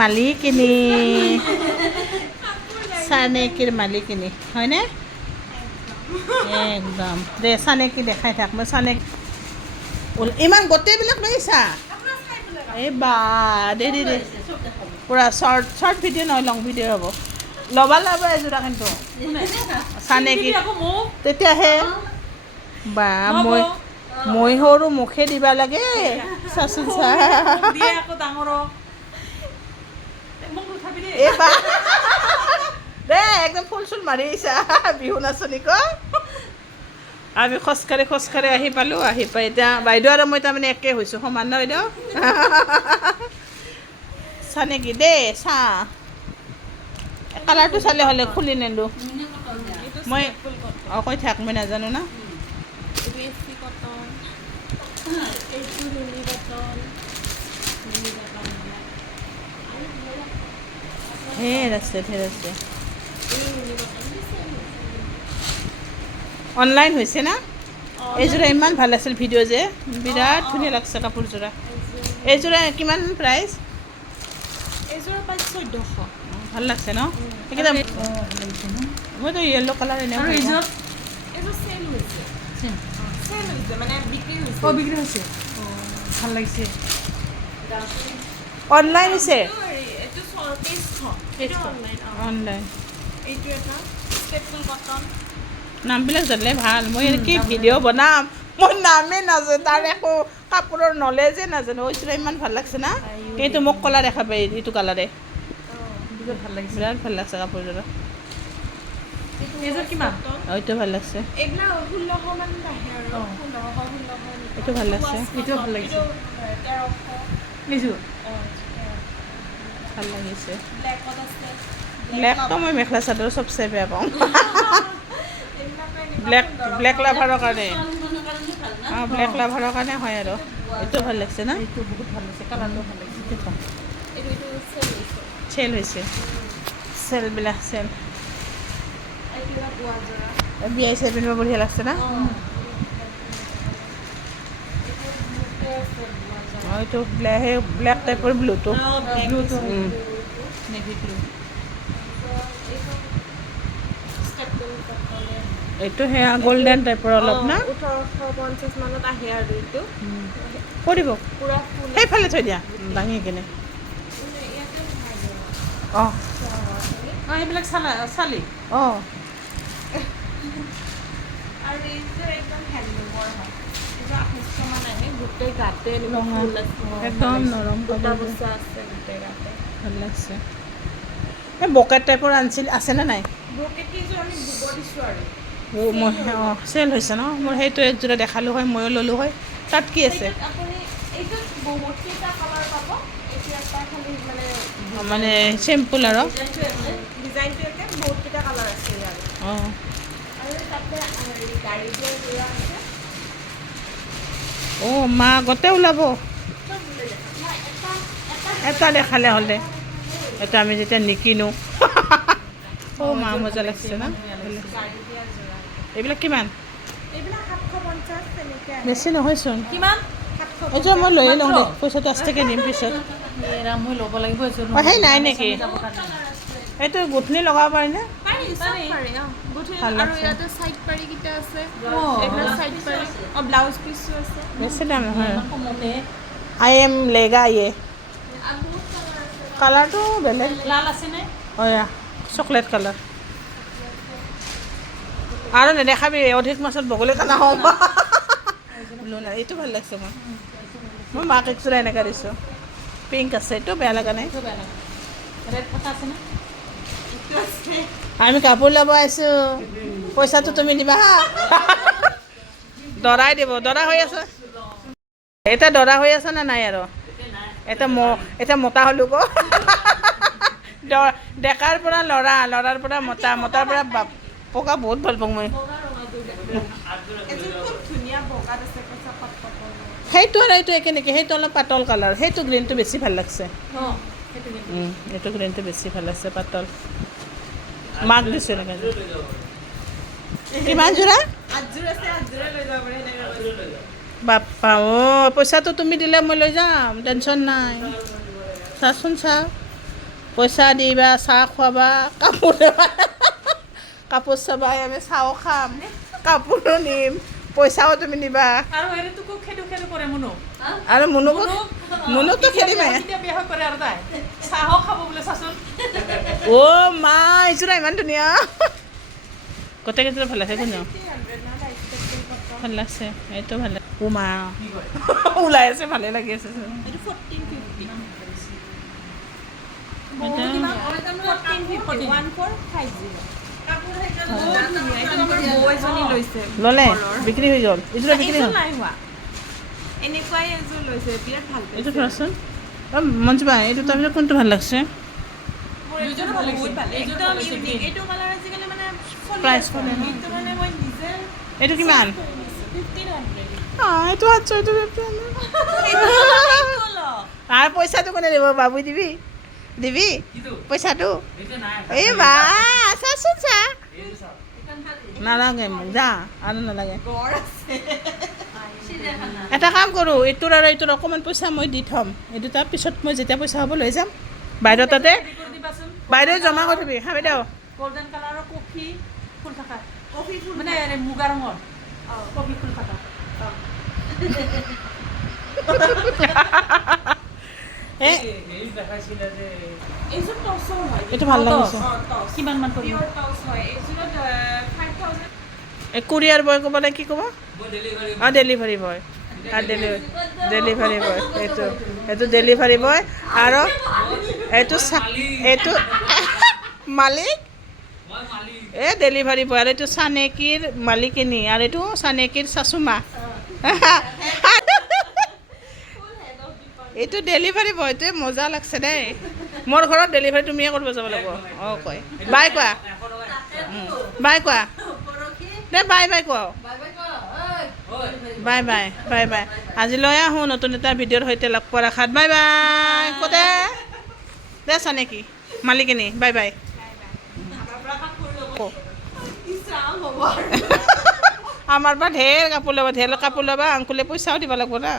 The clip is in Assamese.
মালিকিনী চানেকিৰ মালিকিনী হয়নে একদম দে চানেকি দেখাই থাক মই চানেকি ইমান গোটেইবিলাক লৈছা এই বা দে দে দে পূৰা শ্বৰ্ট ভিডিঅ' নহয় লং ভিডিঅ' হ'ব ল'বা এযোৰা কিন্তু চানেকি তেতিয়াহে বা মই সৰু মুখে দিবা লাগে চাচোন চা এই বা দে একদম ফুল চুল মাৰি আহিছা বিহু নাচনীক আমি খোজকাঢ়ি আহি পালোঁ আহি পাই এতিয়া বাইদেউ আৰু মই তাৰমানে একে হৈছোঁ সমান ন বাইদেউ চা নেকি দেই চা কালাৰটো চালে হ'লে খুলি নিলোঁ মই কৈ থাক মই নাজানো না ঢেৰ আছে অনলাইন হৈছে না এইযোৰা ইমান ভাল আছিল ভিডিঅ' যে বিৰাট ধুনীয়া লাগছে কাপোৰযোৰা এইযোৰা কিমান প্ৰাইচ এইযোৰা প্ৰাইচ 1400 ভাল লাগছে ন সেইকেইটা মইতো য়েল্ল' কালাৰ এনেও এইযোৰ চেল হৈছে মানে বিক্ৰী হৈছে ভাল লাগিছে অনলাইন হৈছে এইটো 2300 অনলাইন এইটো এটা ষ্টেপল কটন নামবিলাক জানিলে ভাল মই কি ভিডিঅ' বনাম মই নামেই নাজানো তাৰ একো কাপোৰৰ নলেজে নাজানো এইযোৰা ইমান ভাল লাগছে না এইটো মোক কলা দেখা পাই এইটো কালাৰে ভাল লাগিছে বিৰাট ভাল লাগছে কাপোৰযোৰা এইযোৰ কিমান এইটো ভাল লাগছে এইবিলাক 1600 মান আহে আৰু 1600 এইটো ভাল লাগছে এইটো ভাল লাগিছে 1300 এইযোৰ ভাল লাগিছে ব্লেকত আছে ব্লেকটো মই মেখেলা চাদৰ চবচে বেয়া পাওঁ ব্লেক লাভাৰৰ কাৰণে ব্লেক লাভাৰৰ কাৰণে হয় আৰু এইটো ভাল লাগিছে না এইটো বহুত ভাল লাগিছে কালাৰটো ভাল লাগিছে এইটো চেল হৈছে চেলবিলাক চেল বিয়াই চাই পিন্ধিব বঢ়িয়া লাগছে না এইটো ব্লেক টাইপৰ ব্লুটো নেভি ব্লু এইটো সেয়া গল্ডেন টাইপৰ অলপ না 1850 মানত আহে আৰু এইটো কৰিব পুৰা ফুল সেইফালে থৈ দিয়া দাঙি কিনে অঁ এইবিলাক চালি অঁ আৰু এইযোৰ একদম হেণ্ডলুমৰ হয় এইযোৰ 800 মান আহে গোটেই গাতে একদম নৰম গোটা বস্তা আছে গোটেই গাতে ভাল লাগছে এই বকেট টাইপৰ আছেনে নাই ব্ৰকেট কেইযোৰ আমি দিব দিছোঁ আৰু মই চেল হৈছে ন মোৰ সেইটো একযোৰা দেখালোঁ হয় ময়ো ল'লোঁ হয় তাত কি আছে আপুনি এইটোত বহুত কেইটা কালাৰ পাব এতিয়া খালি মানে চিম্পুল আৰু ডিজাইনটো একে বহুত কেইটা কালাৰ আছে ইয়াৰ অঁ আৰু তাতে গাড়ী দিয়া যোৰা আছে অঁ মা আগতে ওলাব চব এটা দেখালে হ'লে এটা আমি যেতিয়া নিকিনো অঁ মা মজা লাগিছে না গাড়ী দিয়া যোৰা এইবিলাক কিমান এইবিলাক 750 তেনেকৈ বেছি নহয়চোন কিমান এইযোৰ মই লৈয়ে লওঁ দে পইচাটো আষ্টেকৈ দিম পিছত মই ল'ব লাগিব এইযোৰ অঁ সেই নাই নেকি এইটো গুঠনি লগাব পাৰিনে ভাল আৰু লাগছে ইয়াতে সাইড পাৰি কিটা আছে এইবিলাক সাইড পাৰি ব্লাউজ পিসও আছে বেছি দাম নহয় আই এম লেগা ইয়ে কালাৰটো বেলেগ লাল আছে নে অঁ চকলেট কালাৰ আৰু নেদেখাবি অধিক মাছত বগলী কানা হওঁ বোলো নাই এইটো ভাল লাগছে মই মাক একযোৰা এনেকৈ দিছোঁ পিংক আছে এইটো বেয়া লগা নাই আমি কাপোৰ ল'ব আহিছোঁ পইচাটো তুমি দিবা হা দৰাই দিব দৰা হৈ আছে এতিয়া দৰা হৈ আছে নে নাই আৰু এতিয়া মতা হ'লোঁ ক ডেকাৰ পৰা ল'ৰাৰ পৰা মতাৰ পৰা পকা বহুত ভাল পাওঁ মই সেইটো আৰু এইটো একে নেকি সেইটো অলপ পাতল কালাৰ সেইটো গ্ৰীণটো বেছি ভাল লাগছে এইটো গ্ৰীণটো বেছি ভাল লাগছে পাতল মাক দিছোঁ এনেকৈ কিমান যোৰা বাপ্পা অঁ পইচাটো তুমি দিলে মই লৈ যাম টেনশ্যন নাই চাচোন চা পইচা দিবা চাহ খুৱাবা কাপোৰ দিবা কাপোৰ চাবাই আমি চাহও খাম কাপোৰো নিম পইচাও তুমি নিবা আৰু হেৰিটোকো খেদু খেদু কৰে মুনু আৰু মুনুকতো খেলিবাই এতিয়া বিয়া কৰে আৰু তাই চাহও খাব বোলে চাচোন অ' মা এইযোৰা ইমান ধুনীয়া গোটেইকেইযোৰা ভাল লাগিছে কোনে ভাল লাগছে এইটো ভাল লাগে অ' মা ওলাই আছে ভালে লাগি আছে এইটো 1450 ল'লে বিক্ৰী হৈ গ'ল এইযোৰা বিক্ৰী হ'ল এনেকুৱাই এযোৰ লৈছে বিৰাট ভাল এইটো ধৰাচোন অঁ মঞ্জুবা এইটো তাৰপিছত কোনটো ভাল লাগছে প্ৰাইচ এইটো কিমান অঁ এইটো 700 এইটো আৰু পইচাটো কোনে দিব বাবুই দিবি পইচাটো এই বা চাচোন চা নালাগে মোক যা আৰু নালাগে এটা কাম কৰোঁ এইটোৰ আৰু এইটোৰ অকণমান পইচা মই দি থ'ম এইটো তাৰ পিছত মই যেতিয়া পইচা হ'ব লৈ যাম বাইদেউ তাতে বাইদেউ জমা কৰি থবি হা বাইদেউ গোল্ডেন কালাৰৰ কফি ফুল থকা কফি ফুল মানে মুগা ৰঙৰ কফি ফুল থকা এইটো ভাল লাগিছে কিমান মান পৰিব এই কুৰিয়াৰ বয় ক'বলৈ কি ক'ব অঁ ডেলিভাৰী বয় ডেলিভাৰী বয় এইটো ডেলিভাৰী বয় আৰু এইটো মালিক এই ডেলিভাৰী বয় আৰু এইটো চানেকিৰ মালিকিনী আৰু এইটো চানেকিৰ চাচুমা এইটো ডেলিভাৰী বয়টোৱে মজা লাগছে দেই মোৰ ঘৰত ডেলিভাৰী তুমিয়ে কৰিব যাব লাগিব অঁ কয় বাই কোৱা দে বাই কোৱা বাই আজিলৈ আহোঁ নতুন এটা ভিডিঅ'ৰ সৈতে লগ পোৱাৰ আশাত বাই ক'তে দে চানেকি মালিকিনী বাই আমাৰ পৰা ঢেৰ কাপোৰ ল'বা আংকুলে পইচাও দিব লাগিব না